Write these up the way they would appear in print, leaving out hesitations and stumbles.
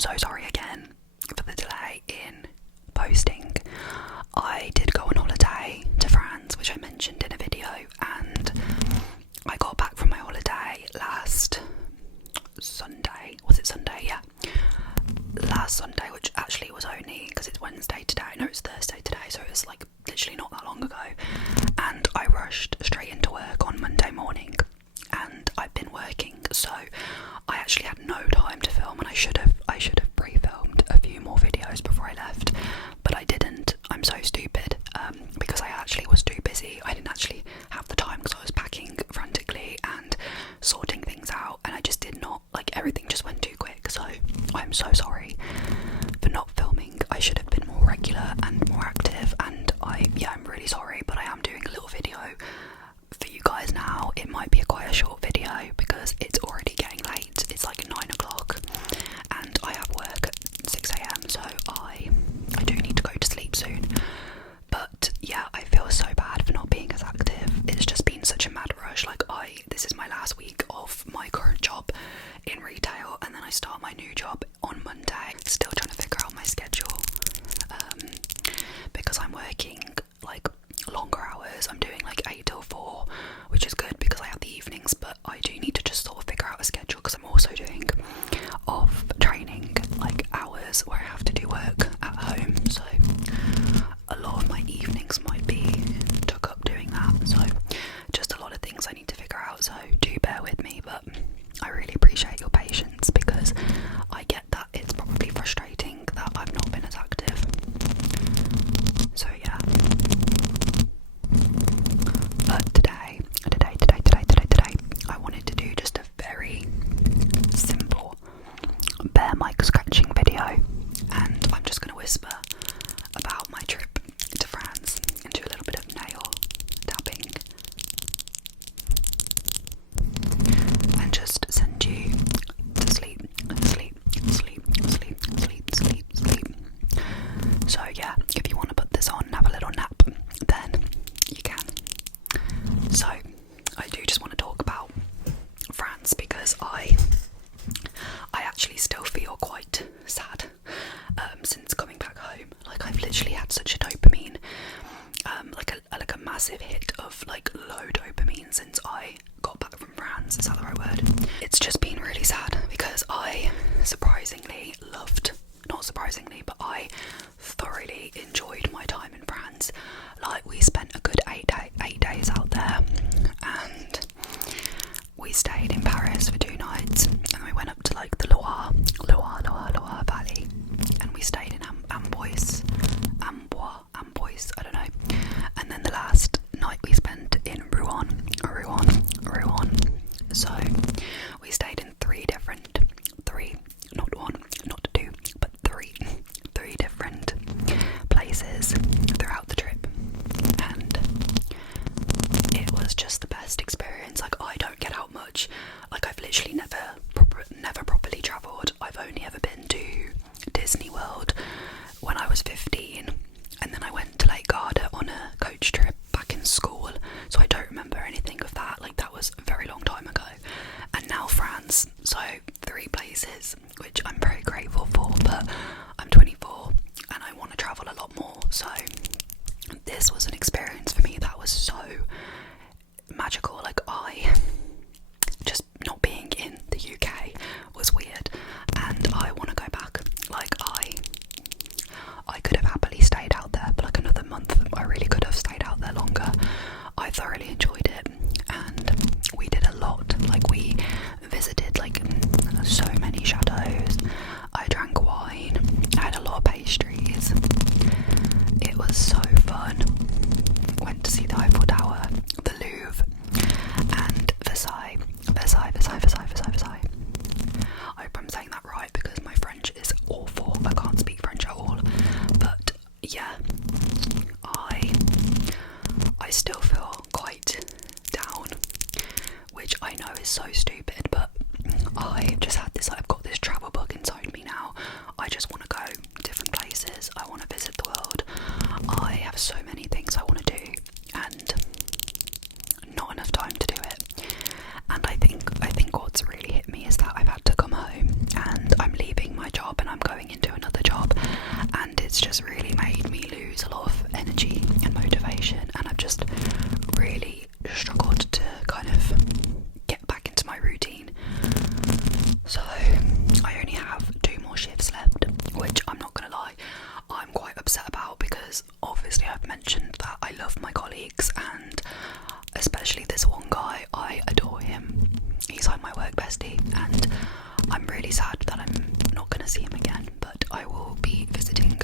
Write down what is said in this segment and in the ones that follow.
so sorry again for the delay in posting. I did go on holiday to France, which I mentioned in a video, and I got back from my holiday last Sunday. Was it Sunday? Yeah. Last Sunday, which actually was only, because it's Wednesday today, no, it's Thursday today, so it was like literally not that long ago. And I rushed straight into work on Monday morning, and I've been working, so I actually had no time to film, and I should have pre-filmed a few more videos before I left, but I didn't. I'm so stupid, because I actually was too busy. I didn't actually have the time because I was packing frantically and sorting things out, and I just did not, like, everything just went too quick. So I'm so sorry for not filming. I should have been more regular and more active, and I'm really sorry, but I am doing a little video for you guys now. It might be quite a short video because it's already getting late. It's like 9 o'clock and I have work at 6 a.m, so I do need to go to sleep soon. But yeah, I feel so bad for not being as active. It's just been such a mad rush. Like, this is my last week of my current job in retail, and then I start my new job on Monday. Still trying to figure out my schedule, because I'm working like longer hours. I'm doing like 8 till 4, which is good because I have the evenings, but I do need to just sort of figure out a schedule because I'm also doing off training, like hours where I have to do work at home, so a lot of my evenings might be took up doing that. So just a lot of things I need to figure out, so do bear with me, but I really appreciate your patience because I get that it's probably frustrating that I've not been as active. So yeah. But today, I wanted to do just a very simple bare mic scratching video, and I'm just going to whisper about my trip to France and do a little bit of nail tapping and just send you to sleep. So yeah, if you want to put this on and have a little nap, then you can. So I do just want to talk about France because I actually still feel quite sad since coming back home. Like, I've literally had such a dopamine, like a massive hit of like low dopamine since I got back from France. Is that the right word? It's just been really sad because I surprisingly loved, not surprisingly, but I thoroughly enjoyed my time in France. Like, we spent a good 8 days out there, and we stayed in Paris for 2 nights, and we went up to like the Loire Valley, and we stayed in Amboise, I don't know, and then the last night we spent in Rouen. So we stayed in three different places throughout the trip, and it was just the best experience. Like, I don't get out much. Like, I've literally never properly travelled. I've only ever been to Disney World when I was 15, and then I went to Lake Garda on a coach trip back in school, so I don't remember anything of that. Like, that was a very long time ago. And now France, so 3 places, which I'm very grateful for, but I'm 24 and I want to travel a lot more, so this was an experience for me that was so magical. Like, I just not being in the UK was weird, and I want to go back. Like, I could have happily stayed out there for like another month. I really could have stayed out there longer. I thoroughly enjoyed it, and we did a lot. Like, we visited like so many chateaus. I drank wine. I had a lot of pastries. It was so fun. Went to see the Eiffel Tower, the Louvre, and Versailles. I hope I'm saying that right because my French is awful. I can't speak French at all. But yeah, I still feel quite down, which I know is so stupid, but I've got this travel bug inside me now. I just want to go different places. I want to visit the world. I have so many things I want to do, and not enough time to do it. And I think what's really hit me is that I've had to come home, and I'm leaving my job, and I'm I'm really sad that I'm not going to see him again, but I will be visiting.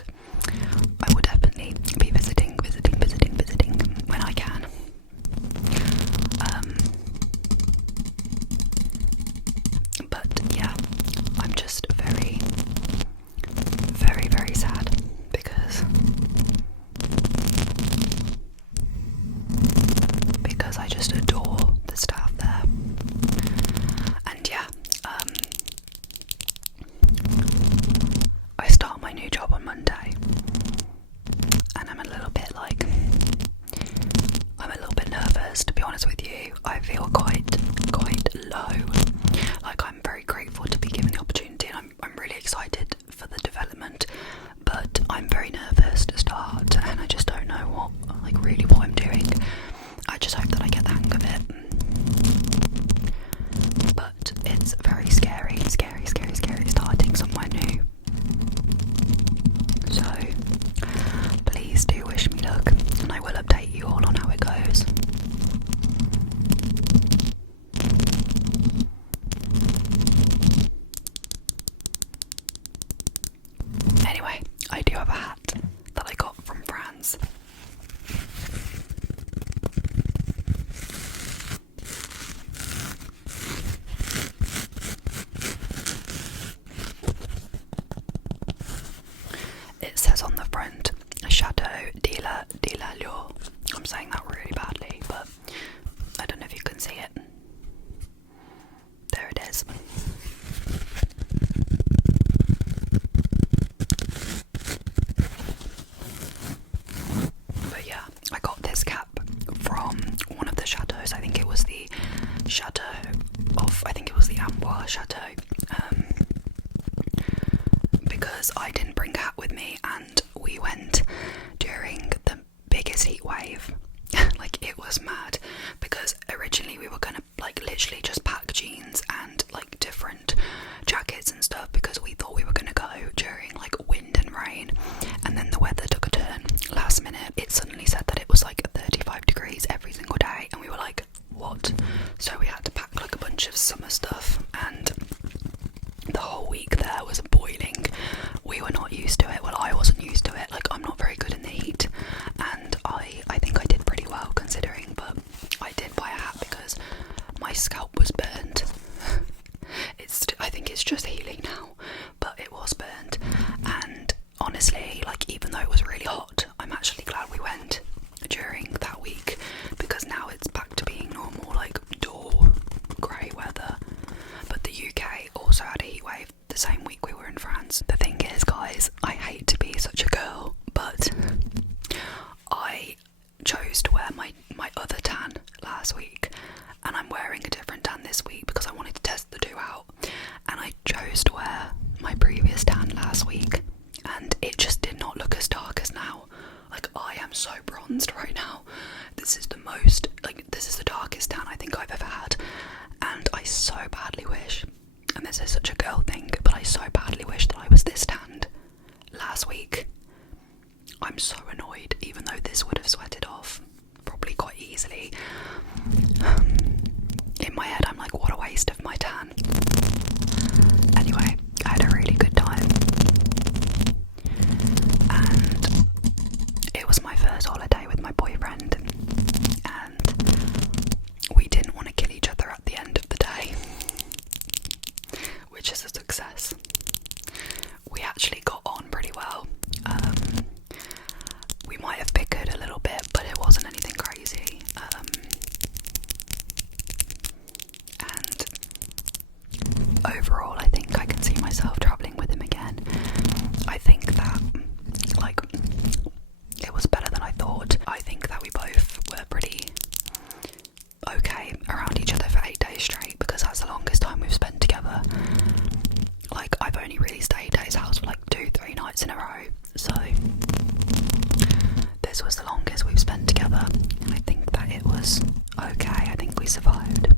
I will definitely be visiting when I can. But yeah, I'm just very, very, very sad because I just adore the staff there. And yeah, I start my new job on Monday, and I'm a little bit nervous, to be honest with you. I feel quite low. Like, I'm very grateful to be given the opportunity, and I'm really excited for the development, but I'm very nervous to start, and I just don't know what I'm doing. I just hope that I get the hang of it. But it's very scary starting somewhere new. So please do wish me luck, and I will update you all on how it goes. Anyway, I do have a hat that I got from France. It says on the front, Chateau de la Lure. I'm saying that really badly, but I don't know if you can see it. There it is. But yeah, I got this cap from one of the chateaus. I think it was the Amboise Chateau. Because I didn't bring a hat with me, and we went during the biggest heat wave. Like, it was mad, because originally we were gonna literally just pack jeans and different jackets and stuff, because we thought we were gonna go during wind and rain, and then the weather took a turn last minute. It suddenly said that it was 35 degrees every single day, and we were like, what? So we had to pack a bunch of summer stuff, and the whole week there was boiling. We were not used to it. Well, I wasn't used to it. I'm not very good in the heat, and I think I did pretty well considering, but I did buy a hat because my scalp was burnt. I think it's just healing now, but it was burnt. And honestly, even though it was really hot, I'm actually glad we went during that week, because now it's back to being normal, dull grey weather. But the UK also had a heat wave the same week we were in France. The thing is, guys, I hate to be such a girl, but I chose to wear my other tan last week, and I'm wearing a different tan this week because I wanted to test the two out, and I chose to wear my previous tan last week, and it just did not look as dark as now. I am so bronzed right now. This is the darkest tan I think I've ever had, and I so badly wish, and this is such a girl thing, but I so badly wish that I was this tanned last week. I'm so annoyed, even though this would have sweated off probably quite easily. In my head I'm like, what a waste of my tan. Anyway, I had a really good time, and it was my first holiday with my boyfriend, and we didn't want to kill each other at the end of the day, which is a success. We actually got on pretty well. We might have bickered a little bit, but it wasn't anything crazy. And overall, I think I can see myself travelling with him again. I think that it was better than I thought. I think that we both were pretty okay around each other for 8 days straight, because that's the longest time we've spent together. I've only really stayed at his house for 2-3 nights in a row, so this was the longest we've spent together, and I think that it was okay. I think we survived.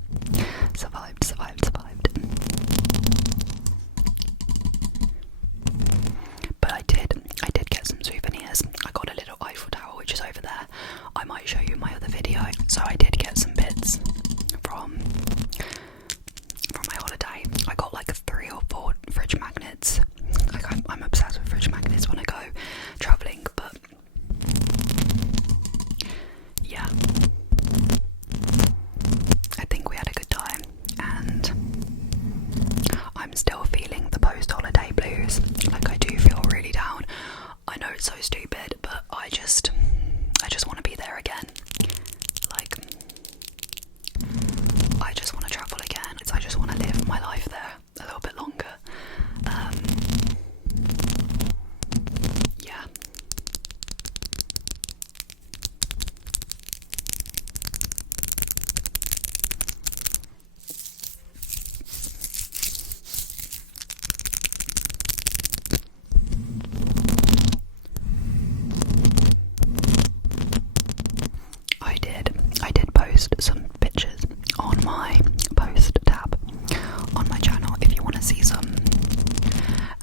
I'm still feeling the post-holiday blues. Like, I do feel really down. I know it's so stupid, but I just want to be there again. Like, I just want to travel again. I just want to live my life there a little bit longer. Yeah. I did post some pictures on my post tab on my channel if you want to see some,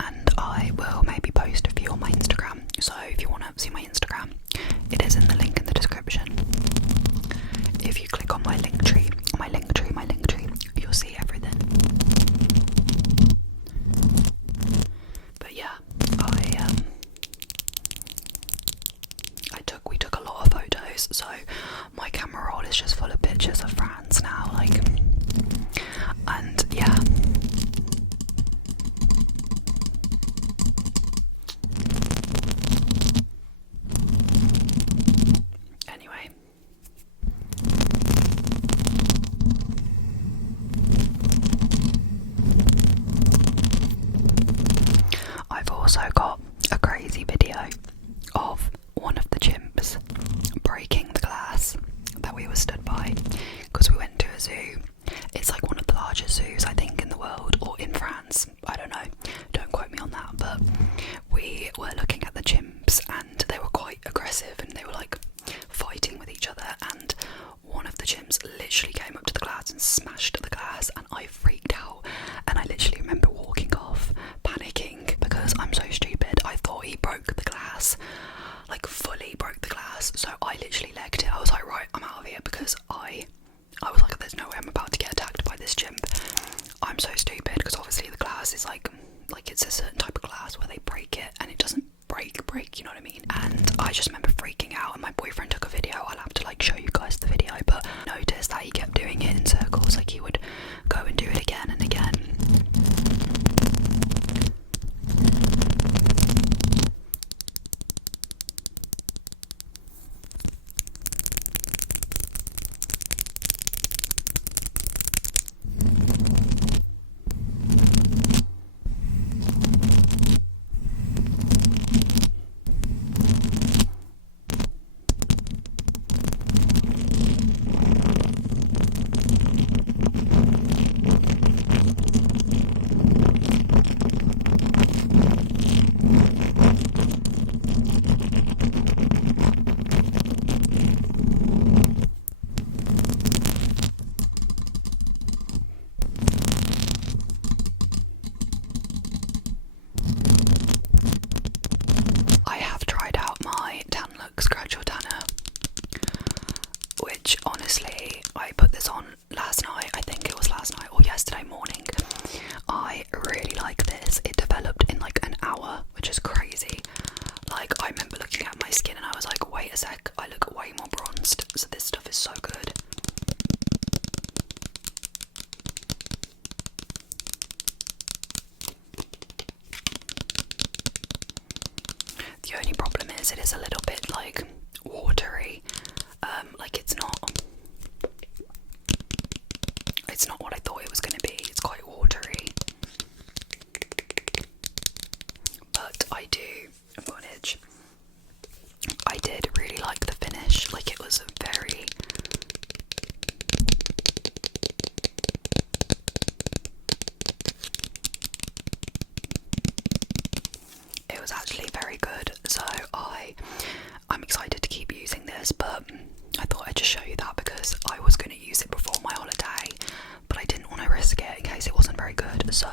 and I will maybe post a few on my Instagram. So if you want to see my Instagram, it is in the link in the description. If you click on my link tree, you'll see everything. But yeah, we took a lot of photos, so my camera roll is just full of pictures of France now, like, and yeah. Anyway, I've also got a crazy video of one of the chimps breaking the glass that we were stood by because we went to a zoo. It's like one of the largest zoos, I think, in the world, or in France. I don't know, don't quote me on that, but we were looking at the chimps and they were quite aggressive and they were like fighting with each other, and one of the chimps literally came up to the glass and smashed the glass, and I freaked out, and I literally remember walking off panicking because I'm so stupid. I thought he broke the glass, like fully broke the glass, so I literally legged it. I was like, right, I'm out of here, because I was like, there's no way I'm about to get attacked by this chimp. I'm so stupid, because obviously the glass is like it's a certain type of glass where they break it and it doesn't break, you know what I mean? And I just remember freaking out, and my boyfriend took a video. I'll have to like show you guys the video, but noticed that he kept doing it in circles, like he would go and do it again and again. Scratch your tanner, which honestly, I put this on last night. I think it was last night or yesterday morning. I really like this. It developed in like an hour, which is crazy. Like, I remember looking at my skin and I was like, wait a sec, I look way more bronzed. So this stuff is so good. The only problem is it is a little bit like watery. Like it's not what I thought it was going to be. It's quite watery, but I did really like the finish. Like, it was very actually very good. So I'm excited to keep using this, but I thought I'd just show you that because I was going to use it before my holiday, but I didn't want to risk it in case it wasn't very good, so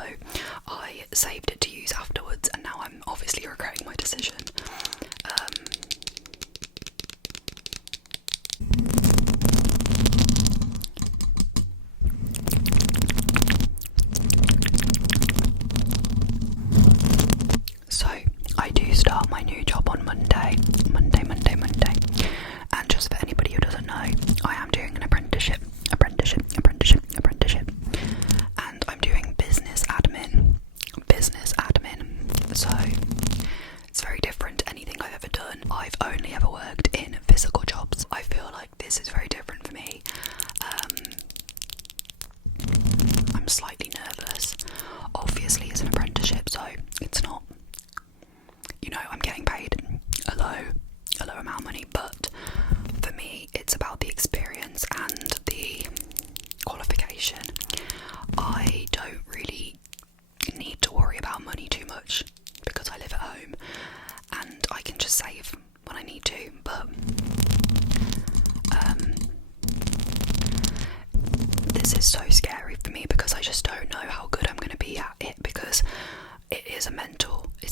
I saved it to use afterwards, and now I'm obviously regretting my decision. So I do start my new job on Monday, and just for anybody who doesn't know, I am doing an apprenticeship, and I'm doing business admin.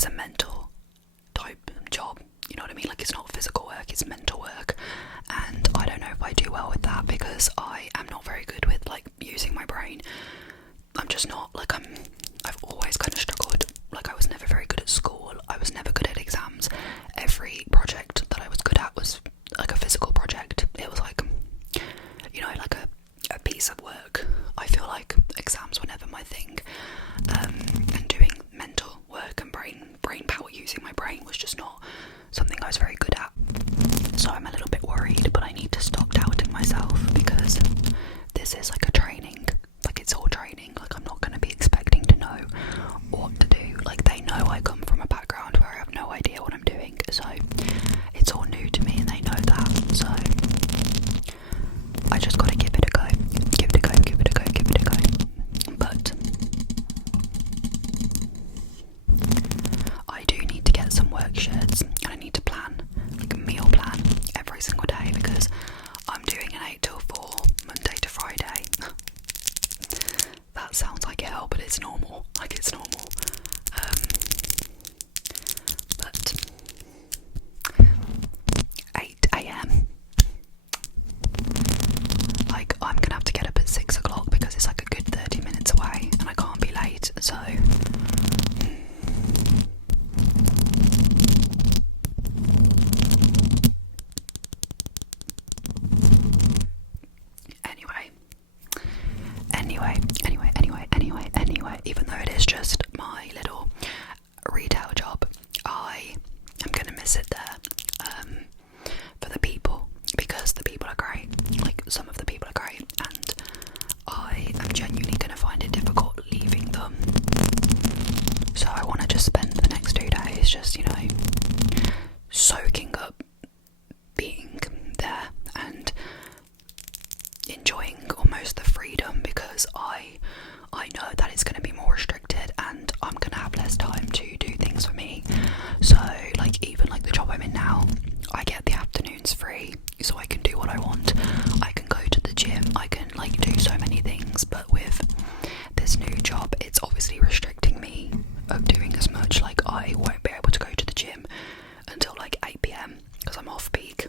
it's a mental type job, you know what I mean? Like, it's not physical work, it's mental work, and I don't know if I do well with that because I am not very good with like using my brain. I'm just not, like, I've always kind of struggled. Like, I was never very good at school, I was never good at exams. Every project that I was good at was like a physical project. It was like, you know, like a piece of work. I feel like exams were never my thing, and doing mental work and brain power, using my brain, was just not something I was very good at. So I'm a little bit worried, but I need to stop doubting myself because this is like a training. Like, it's all training. Like, I'm not going to be expecting to know what to do. Like, they know I come from a background where I have no idea what I'm doing, so it's all new to me and they know that. So I just got to give it a go. Give it a go, give it a go, give it a go. But I do need to get some work shirts, and I need to plan, like, a meal plan every single day because I'm doing an 8 till 4, Monday to Friday. That sounds like hell, but it's normal. Like, it's normal. But 8 a.m. Like, I'm gonna have to get up at 6 o'clock because it's like a good 30 minutes away and I can't be late, so anyway, even though it is just my little retail job, I am gonna miss it there, for the people, because the people are great. Like, some of the people are great, and I am genuinely gonna find it difficult leaving them. So I want to just spend the next 2 days just, you know, soaking up being there and enjoying almost the freedom, because I know that it's going to be more restricted and I'm going to have less time to do things for me. So, like, even like the job I'm in now, I get the afternoons free, so I can do what I want. I can go to the gym, I can like do so many things, but with this new job, it's obviously restricting me of doing as much. Like, I won't be able to go to the gym until like 8 p.m. because I'm off peak.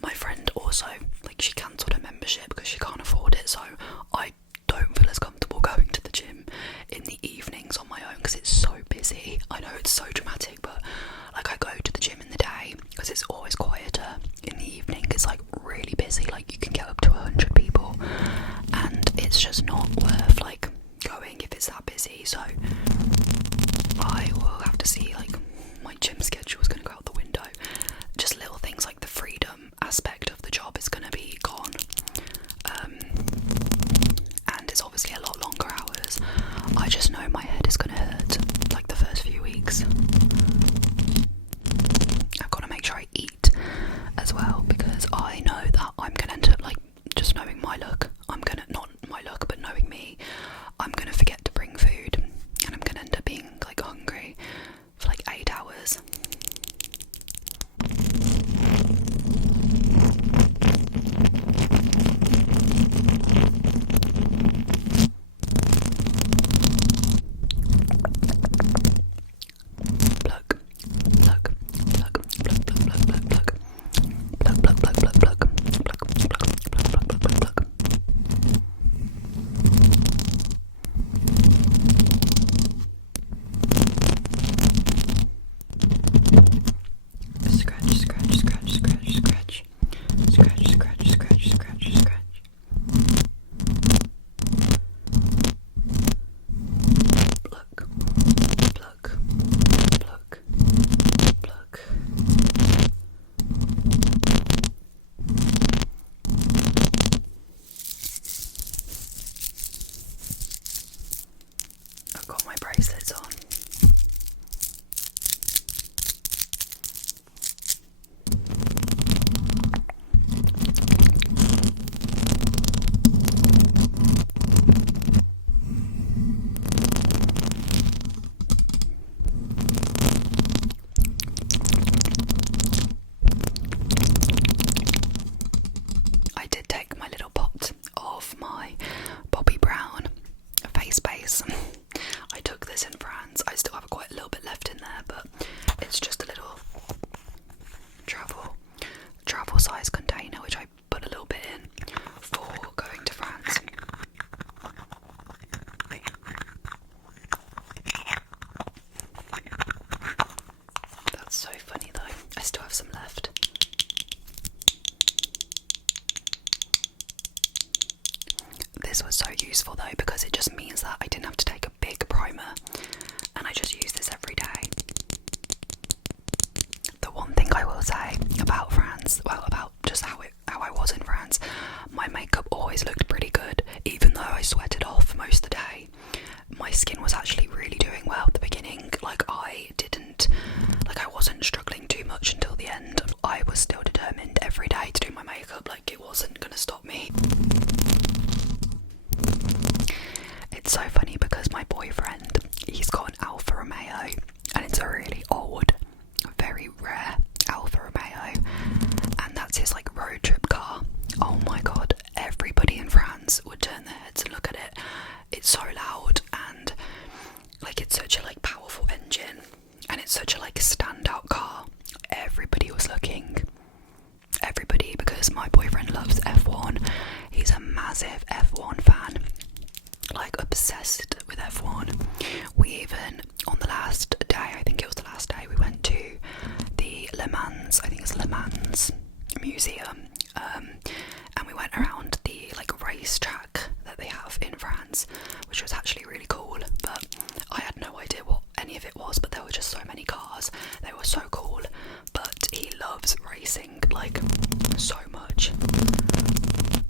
My friend also, like, she cancelled her membership because she can't afford it, so I don't feel as comfortable going to the gym in the evenings on my own because it's so busy. I know it's so dramatic, but like, I go to the gym in the day because it's always quieter. In the evening it's like really busy, like you can get up to 100 people, and it's just not worth like going if it's that busy. So I will have to see, like, my gym schedule is going to go out the window. Just little things like the freedom aspect of the job is going to be gone, and it's obviously a lot longer hours. I just know my head is going to hurt like the first few weeks. I've got to make sure I eat as well, because I know that I'm going to end up, like, just knowing my luck, I'm going to, not my luck, but knowing me, I'm going to forget to bring food, and I'm going to end up being like hungry for like 8 hours. I've got my bracelets on. I did take my little pot of my Bobbi Brown face base. I took this in France. I still have quite a little bit left left in there, but it's just a little travel size container which I put a little bit in for going to France. That's so funny though. I still have some left. This was so useful though, because it just means that I didn't have to take a big primer, and I just use this every day. The one thing I will say about France, well, about just how I was in France, my makeup always looked pretty good, even though I sweated off most of the day. My skin was actually really doing well at the beginning. I wasn't struggling too much until the end. I was still determined every day to do my makeup, like it wasn't gonna stop me. It's so funny because my boyfriend, he's got an Alfa Romeo, and it's a really old, very rare Alfa Romeo, and that's his like road trip car. Oh my god, everybody in France would turn their heads and look at it. It's so loud, and like it's such a like powerful engine, and it's such a like standout car. Everybody was looking. Everybody, because my boyfriend loves F1. He's a massive F1 fan, like obsessed with F1. We even, on the last day, I think it was the last day, we went to the Le Mans museum, and we went around the like racetrack that they have in France, which was actually really cool, but I had no idea what any of it was, but there were just so many cars. They were so cool, but he loves racing like so much.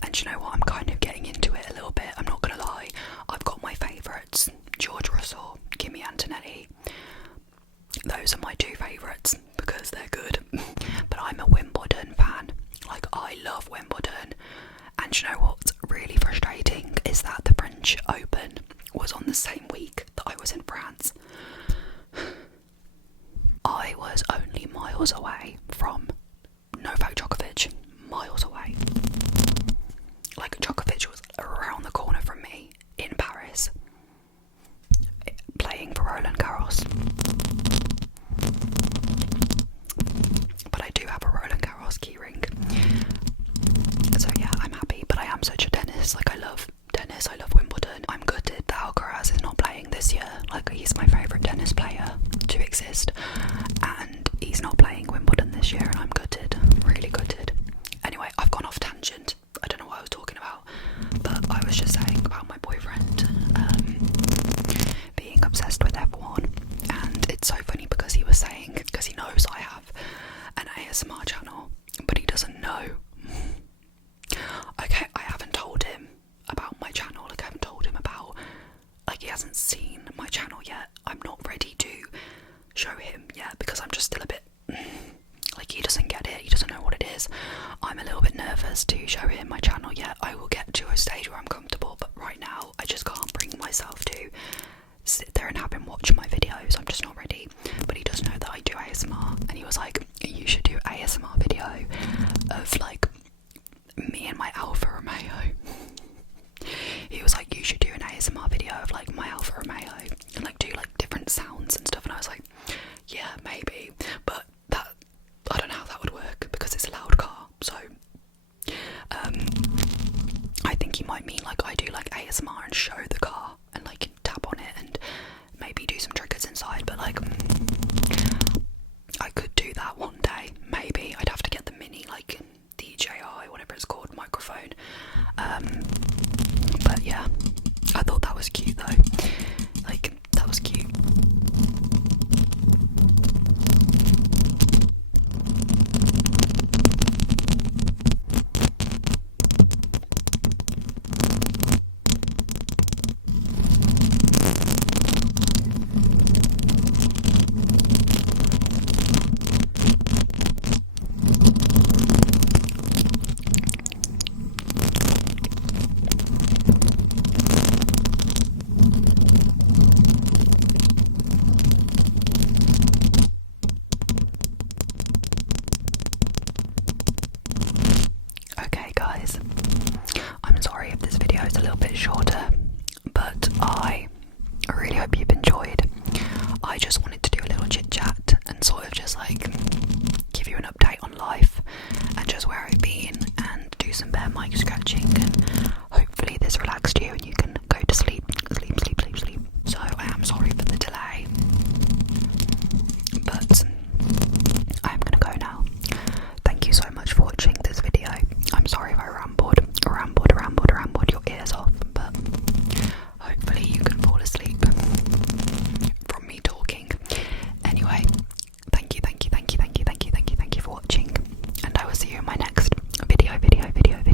And you know what, I'm kind of getting into it a little bit, I'm not gonna lie. I've got my favourites, George Russell, Kimi Antonelli. Those are my two favourites because they're good. But I'm a Wimbledon fan. Like, I love Wimbledon. And you know what's really frustrating is that the French Open was on the same week that I was in France. I was only miles away from Novak Djokovic. Miles away. Like, Djokovic was around the corner from me in Paris, playing for Roland Garros. But I do have a Roland Garros keyring. So yeah, I'm happy, but I am such a tennis. Like, I love tennis, I love Wimbledon. I'm gutted that Alcaraz is not playing this year. Like, he's my favourite tennis player to exist, and he's not playing Wimbledon this year, and I'm gutted, really gutted. Anyway, I've gone off tangent. I don't know what I was talking about, but I was just saying about my boyfriend being obsessed with F1, and it's so funny because he was saying, because he knows I have an ASMR channel, but he doesn't know. Okay, I haven't told him about my channel, like I haven't told him about, like he hasn't seen my channel yet. I'm not ready to show him yet because I'm just still a bit, like he doesn't get it, he doesn't know what it is. I'm a little bit nervous to show him my channel yet. I will get to a stage where I'm comfortable, but right now I just can't bring myself to sit there and have him watch my videos. I'm just not ready. But he does know that I do ASMR, and he was like, you should do ASMR video of like me and my Alfa Romeo. He was like, you should do an ASMR video of like my Alfa Romeo and like do like different sounds and stuff, and I was like, yeah, maybe, but that, I don't know how that would work because it's a loud car. So I think he might mean like I do like ASMR and show the car and like tap on it and maybe do some triggers inside, but like I could do that one day, maybe. I'd have to get the mini like DJI, whatever it's called, microphone. But yeah, I thought that was cute though. Like, that was cute. my next video.